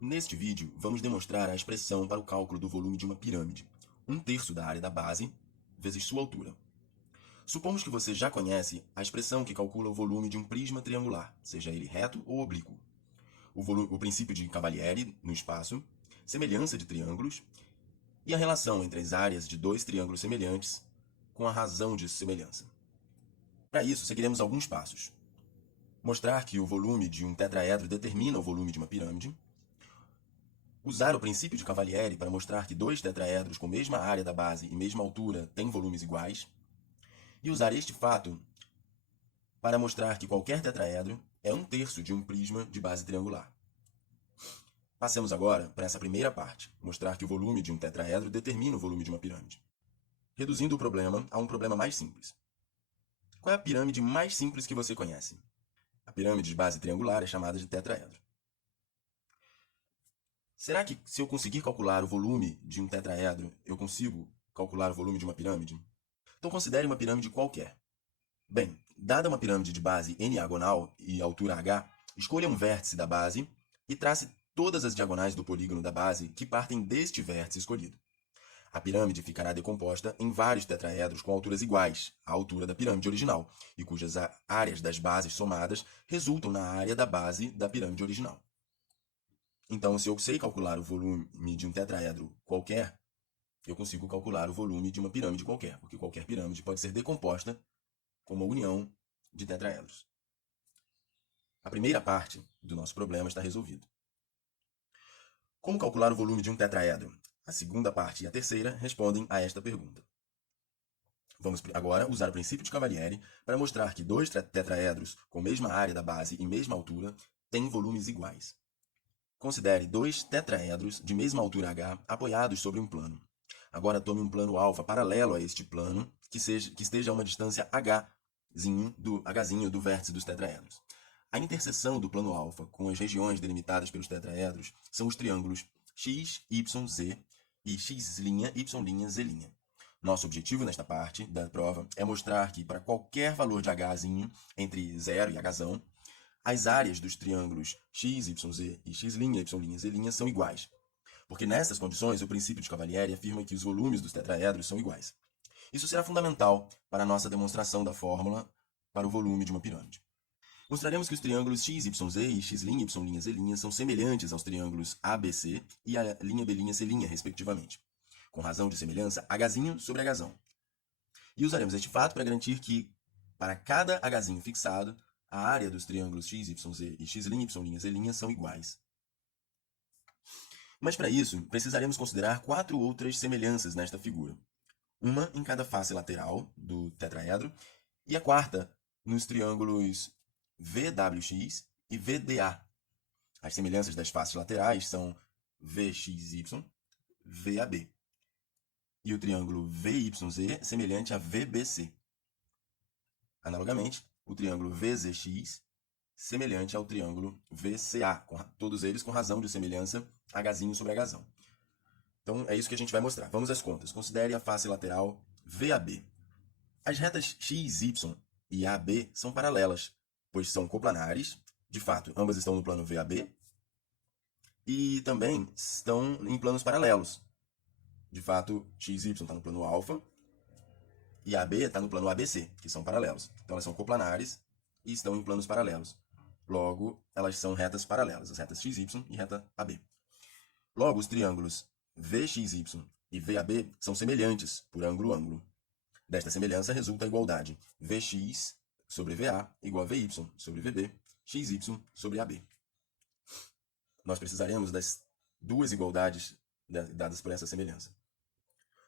Neste vídeo, vamos demonstrar a expressão para o cálculo do volume de uma pirâmide, 1/3 da área da base vezes sua altura. Supomos que você já conhece a expressão que calcula o volume de um prisma triangular, seja ele reto ou oblíquo. O princípio de Cavalieri no espaço, semelhança de triângulos e a relação entre as áreas de dois triângulos semelhantes com a razão de semelhança. Para isso, seguiremos alguns passos. Mostrar que o volume de um tetraedro determina o volume de uma pirâmide. Usar o princípio de Cavalieri para mostrar que dois tetraedros com mesma área da base e mesma altura têm volumes iguais. E usar este fato para mostrar que qualquer tetraedro é 1/3 de um prisma de base triangular. Passemos agora para essa primeira parte, mostrar que o volume de um tetraedro determina o volume de uma pirâmide. Reduzindo o problema a um problema mais simples. Qual é a pirâmide mais simples que você conhece? A pirâmide de base triangular é chamada de tetraedro. Será que, se eu conseguir calcular o volume de um tetraedro, eu consigo calcular o volume de uma pirâmide? Então considere uma pirâmide qualquer. Bem, dada uma pirâmide de base n-agonal e altura h, escolha um vértice da base e trace todas as diagonais do polígono da base que partem deste vértice escolhido. A pirâmide ficará decomposta em vários tetraedros com alturas iguais à altura da pirâmide original, e cujas áreas das bases somadas resultam na área da base da pirâmide original. Então, se eu sei calcular o volume de um tetraedro qualquer, eu consigo calcular o volume de uma pirâmide qualquer, porque qualquer pirâmide pode ser decomposta como uma união de tetraedros. A primeira parte do nosso problema está resolvida. Como calcular o volume de um tetraedro? A segunda parte e a terceira respondem a esta pergunta. Vamos agora usar o princípio de Cavalieri para mostrar que dois tetraedros com mesma área da base e mesma altura têm volumes iguais. Considere dois tetraedros de mesma altura h apoiados sobre um plano. Agora tome um plano alfa paralelo a este plano, que esteja a uma distância hzinho do vértice dos tetraedros. A interseção do plano alfa com as regiões delimitadas pelos tetraedros são os triângulos x, y, z e x', y', z'. Nosso objetivo nesta parte da prova é mostrar que para qualquer valor de hzinho entre 0 e h, as áreas dos triângulos x, y, z e x', y', z' são iguais, porque nessas condições o princípio de Cavalieri afirma que os volumes dos tetraedros são iguais. Isso será fundamental para a nossa demonstração da fórmula para o volume de uma pirâmide. Mostraremos que os triângulos x, y, z e x', y', z' são semelhantes aos triângulos ABC e a linha B', C', respectivamente, com razão de semelhança h sobre h. E usaremos este fato para garantir que, para cada h fixado, a área dos triângulos x, y, z e x', y', z' são iguais. Mas para isso, precisaremos considerar 4 outras semelhanças nesta figura. Uma em cada face lateral do tetraedro e a quarta nos triângulos VWX e VDA. As semelhanças das faces laterais são VXY, VAB. E o triângulo VYZ semelhante a VBC. Analogamente, o triângulo VZX semelhante ao triângulo VCA, todos eles com razão de semelhança h sobre h. Então é isso que a gente vai mostrar. Vamos às contas. Considere a face lateral VAB. As retas x, y e AB são paralelas, pois são coplanares. De fato, ambas estão no plano VAB e também estão em planos paralelos. De fato, x, y está no plano alfa e AB está no plano ABC, que são paralelos. Então elas são coplanares e estão em planos paralelos. Logo, elas são retas paralelas, as retas XY e reta AB. Logo, os triângulos VXY e VAB são semelhantes por ângulo-ângulo. Desta semelhança resulta a igualdade Vx sobre VA igual a Vy sobre VB, XY sobre AB. Nós precisaremos das duas igualdades dadas por essa semelhança.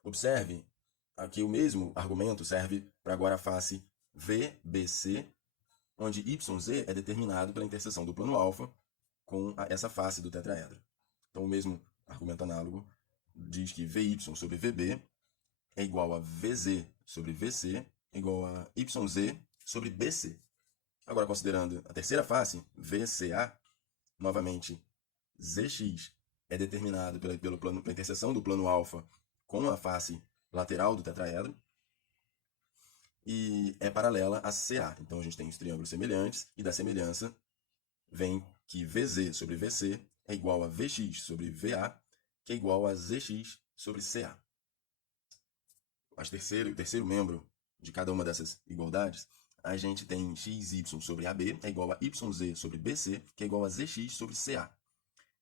Observe que o mesmo argumento serve para agora a face VBC, onde YZ é determinado pela interseção do plano alfa com essa face do tetraedro. Então, o mesmo argumento análogo diz que Vy sobre VB é igual a Vz sobre Vc igual a YZ sobre BC. Agora, considerando a terceira face, VCA, novamente, Zx é determinado pela interseção do plano alfa com a face lateral do tetraedro e é paralela a CA. Então, a gente tem os triângulos semelhantes e da semelhança vem que Vz sobre Vc é igual a Vx sobre VA, que é igual a Zx sobre CA. O terceiro membro de cada uma dessas igualdades, a gente tem xy sobre AB é igual a yz sobre BC, que é igual a Zx sobre CA.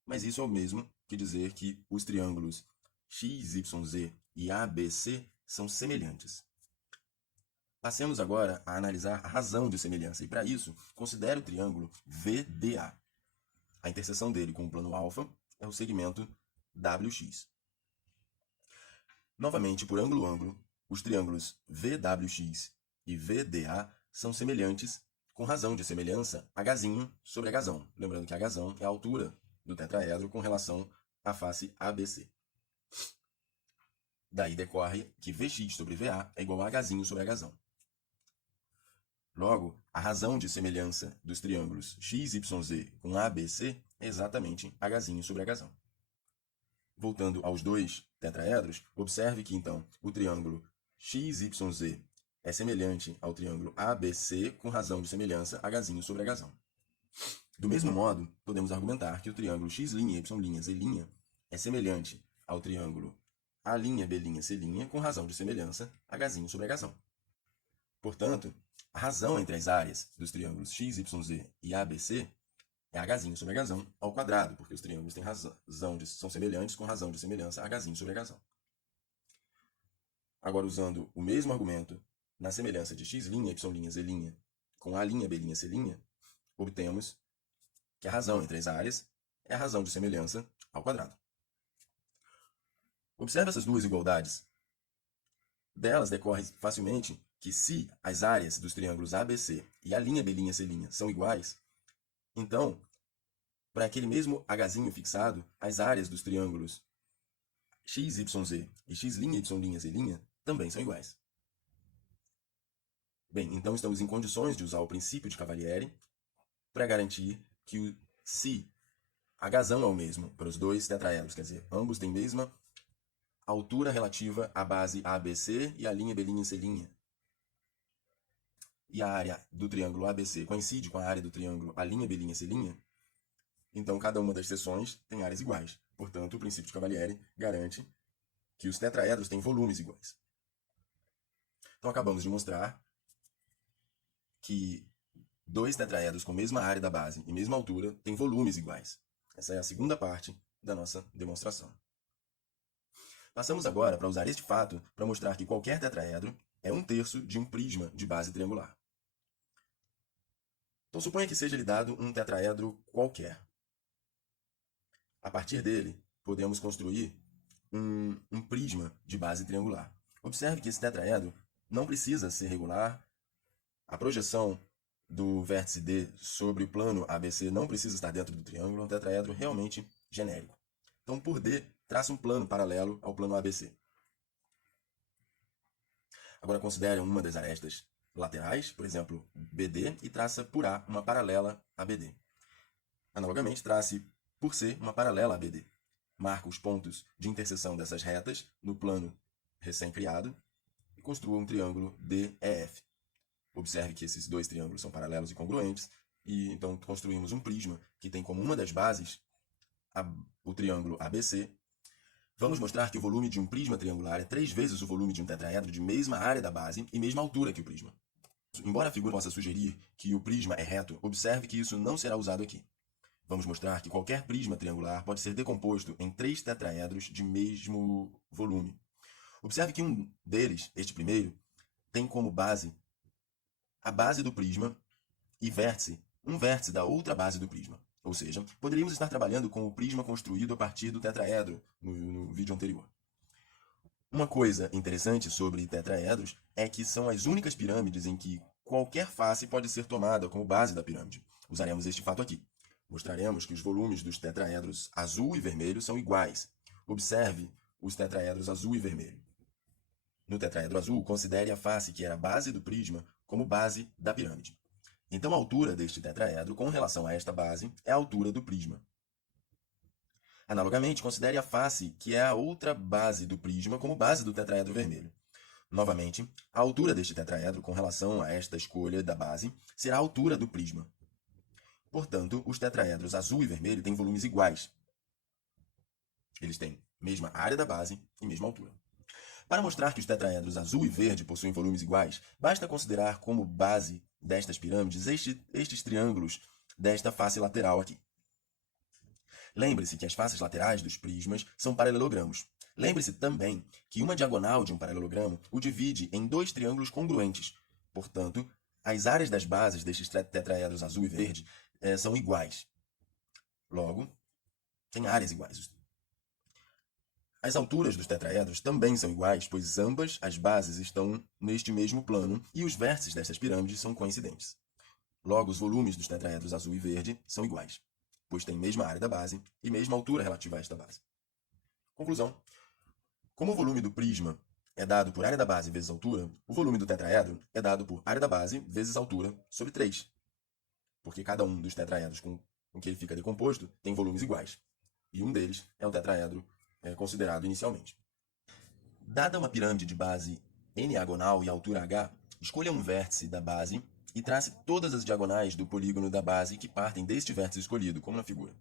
Mas isso é o mesmo que dizer que os triângulos XYZ e ABC são semelhantes. Passemos agora a analisar a razão de semelhança, e para isso, considere o triângulo VDA. A interseção dele com o plano alfa é o segmento WX. Novamente, por ângulo-ângulo, os triângulos VWX e VDA são semelhantes, com razão de semelhança, H sobre H. Lembrando que H é a altura do tetraedro com relação à face ABC. Daí decorre que Vx sobre VA é igual a H sobre H. Logo, a razão de semelhança dos triângulos XYZ com ABC é exatamente H sobre H. Voltando aos dois tetraedros, observe que, então, o triângulo XYZ é semelhante ao triângulo ABC com razão de semelhança H sobre H. Do mesmo modo, podemos argumentar que o triângulo X', Y', Z' é semelhante ao triângulo A'B', C' com razão de semelhança H sobre H. Portanto, a razão entre as áreas dos triângulos XYZ e ABC é H sobre H ao quadrado, porque os triângulos têm são semelhantes com razão de semelhança H sobre H. Agora, usando o mesmo argumento na semelhança de X', Y', Z' com A'B', C', obtemos que a razão entre as áreas é a razão de semelhança ao quadrado. Observe essas duas igualdades. Delas decorre facilmente que se as áreas dos triângulos ABC e A'B', C' são iguais, então, para aquele mesmo H fixado, as áreas dos triângulos XYZ e X', Y', Z' também são iguais. Bem, então estamos em condições de usar o princípio de Cavalieri para garantir que se H é o mesmo para os dois tetraedros, quer dizer, ambos têm a mesma altura relativa à base ABC e A'B', C', e a área do triângulo ABC coincide com a área do triângulo A'B', C', então cada uma das seções tem áreas iguais. Portanto, o princípio de Cavalieri garante que os tetraedros têm volumes iguais. Então acabamos de mostrar que dois tetraedros com mesma área da base e mesma altura têm volumes iguais. Essa é a segunda parte da nossa demonstração. Passamos agora para usar este fato para mostrar que qualquer tetraedro é 1/3 de um prisma de base triangular. Então suponha que seja lhe dado um tetraedro qualquer. A partir dele, podemos construir um prisma de base triangular. Observe que esse tetraedro não precisa ser regular, a projeção do vértice D sobre o plano ABC não precisa estar dentro do triângulo, é um tetraedro realmente genérico. Então, por D, traça um plano paralelo ao plano ABC. Agora, considere uma das arestas laterais, por exemplo, BD, e traça por A uma paralela a BD. Analogamente, trace por C uma paralela a BD. Marca os pontos de interseção dessas retas no plano recém-criado e construa um triângulo DEF. Observe que esses dois triângulos são paralelos e congruentes, e então construímos um prisma que tem como uma das bases o triângulo ABC. Vamos mostrar que o volume de um prisma triangular é 3 vezes o volume de um tetraedro de mesma área da base e mesma altura que o prisma. Embora a figura possa sugerir que o prisma é reto, observe que isso não será usado aqui. Vamos mostrar que qualquer prisma triangular pode ser decomposto em 3 tetraedros de mesmo volume. Observe que um deles, este primeiro, tem como base a base do prisma e um vértice da outra base do prisma. Ou seja, poderíamos estar trabalhando com o prisma construído a partir do tetraedro no vídeo anterior. Uma coisa interessante sobre tetraedros é que são as únicas pirâmides em que qualquer face pode ser tomada como base da pirâmide. Usaremos este fato aqui. Mostraremos que os volumes dos tetraedros azul e vermelho são iguais. Observe os tetraedros azul e vermelho. No tetraedro azul, considere a face que era a base do prisma como base da pirâmide. Então a altura deste tetraedro com relação a esta base é a altura do prisma. Analogamente, considere a face que é a outra base do prisma como base do tetraedro vermelho. Novamente, a altura deste tetraedro com relação a esta escolha da base será a altura do prisma. Portanto, os tetraedros azul e vermelho têm volumes iguais. Eles têm mesma área da base e mesma altura. Para mostrar que os tetraedros azul e verde possuem volumes iguais, basta considerar como base destas pirâmides estes triângulos desta face lateral aqui. Lembre-se que as faces laterais dos prismas são paralelogramos. Lembre-se também que uma diagonal de um paralelogramo o divide em dois triângulos congruentes. Portanto, as áreas das bases destes tetraedros azul e verde são iguais. Logo, tem áreas iguais. As alturas dos tetraedros também são iguais, pois ambas as bases estão neste mesmo plano e os vértices destas pirâmides são coincidentes. Logo, os volumes dos tetraedros azul e verde são iguais, pois têm mesma área da base e mesma altura relativa a esta base. Conclusão. Como o volume do prisma é dado por área da base vezes altura, o volume do tetraedro é dado por área da base vezes altura sobre 3. Porque cada um dos tetraedros com que ele fica decomposto tem volumes iguais. E um deles é o tetraedro considerado inicialmente. Dada uma pirâmide de base n-agonal e altura h, escolha um vértice da base e trace todas as diagonais do polígono da base que partem deste vértice escolhido, como na figura.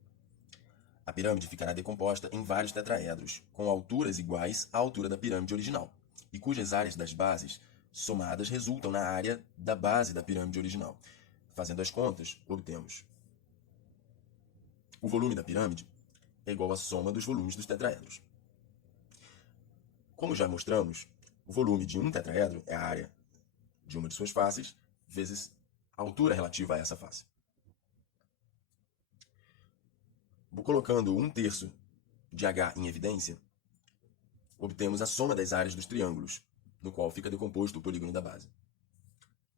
A pirâmide ficará decomposta em vários tetraedros, com alturas iguais à altura da pirâmide original, e cujas áreas das bases somadas resultam na área da base da pirâmide original. Fazendo as contas, obtemos o volume da pirâmide é igual à soma dos volumes dos tetraedros. Como já mostramos, o volume de um tetraedro é a área de uma de suas faces vezes a altura relativa a essa face. Colocando 1/3 de H em evidência, obtemos a soma das áreas dos triângulos, no qual fica decomposto o polígono da base.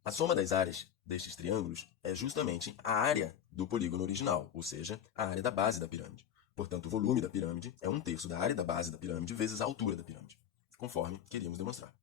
A soma das áreas destes triângulos é justamente a área do polígono original, ou seja, a área da base da pirâmide. Portanto, o volume da pirâmide é 1/3 da área da base da pirâmide vezes a altura da pirâmide, conforme queríamos demonstrar.